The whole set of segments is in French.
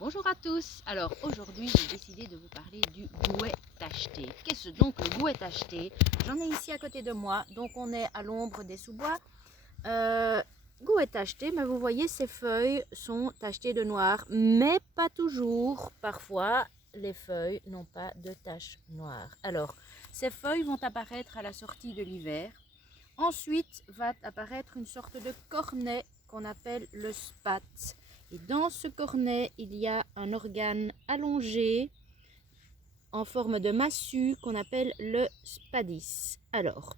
Bonjour à tous. Alors aujourd'hui j'ai décidé de vous parler du gouet tacheté. Qu'est-ce donc le gouet tacheté? J'en ai ici à côté de moi, donc on est à l'ombre des sous-bois. Gouet tacheté, mais vous voyez ces feuilles sont tachetées de noir, mais pas toujours. Parfois les feuilles n'ont pas de taches noires. Alors ces feuilles vont apparaître à la sortie de l'hiver. Ensuite va apparaître une sorte de cornet qu'on appelle le spathe. Et dans ce cornet, il y a un organe allongé en forme de massue qu'on appelle le spadis. Alors,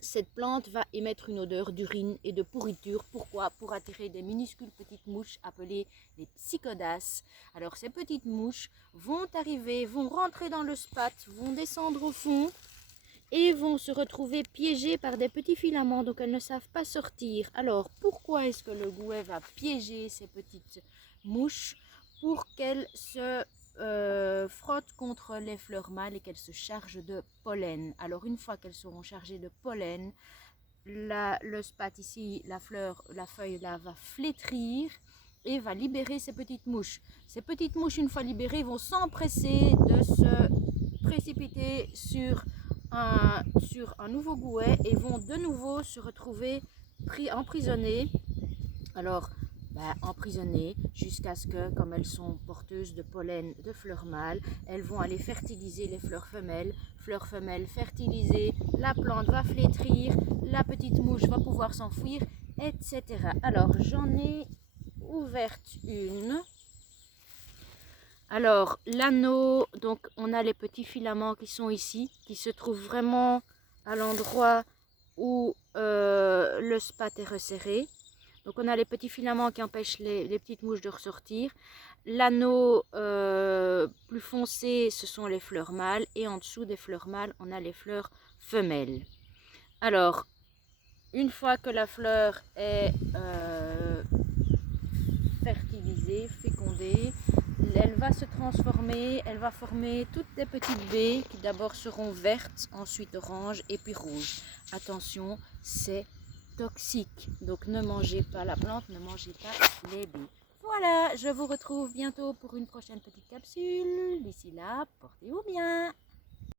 cette plante va émettre une odeur d'urine et de pourriture. Pourquoi? Pour attirer des minuscules petites mouches appelées les psychodas. Alors, ces petites mouches vont arriver, vont rentrer dans le spathe, vont descendre au fond et vont se retrouver piégées par des petits filaments, donc elles ne savent pas sortir. Alors, pourquoi est-ce que le gouet va piéger ces petites mouches? Pour qu'elles se frottent contre les fleurs mâles et qu'elles se chargent de pollen. Alors, une fois qu'elles seront chargées de pollen, le spathe ici, la feuille là, va flétrir et va libérer ces petites mouches. Ces petites mouches, une fois libérées, vont s'empresser de se précipiter sur un nouveau gouet et vont de nouveau se retrouver emprisonnées. Alors, emprisonnées jusqu'à ce que, comme elles sont porteuses de pollen de fleurs mâles, elles vont aller fertiliser les fleurs femelles. Fleurs femelles fertilisées, la plante va flétrir, la petite mouche va pouvoir s'enfuir, etc. Alors, j'en ai ouverte une. Alors, l'anneau, donc on a les petits filaments qui sont ici, qui se trouvent vraiment à l'endroit où le spathe est resserré. Donc on a les petits filaments qui empêchent les petites mouches de ressortir. L'anneau plus foncé, ce sont les fleurs mâles. Et en dessous des fleurs mâles, on a les fleurs femelles. Alors, une fois que la fleur est fertilisée, fécondée, elle va se transformer, elle va former toutes des petites baies qui d'abord seront vertes, ensuite orange et puis rouge. Attention, c'est toxique, donc ne mangez pas la plante, ne mangez pas les baies. Voilà, je vous retrouve bientôt pour une prochaine petite capsule. D'ici là, portez-vous bien.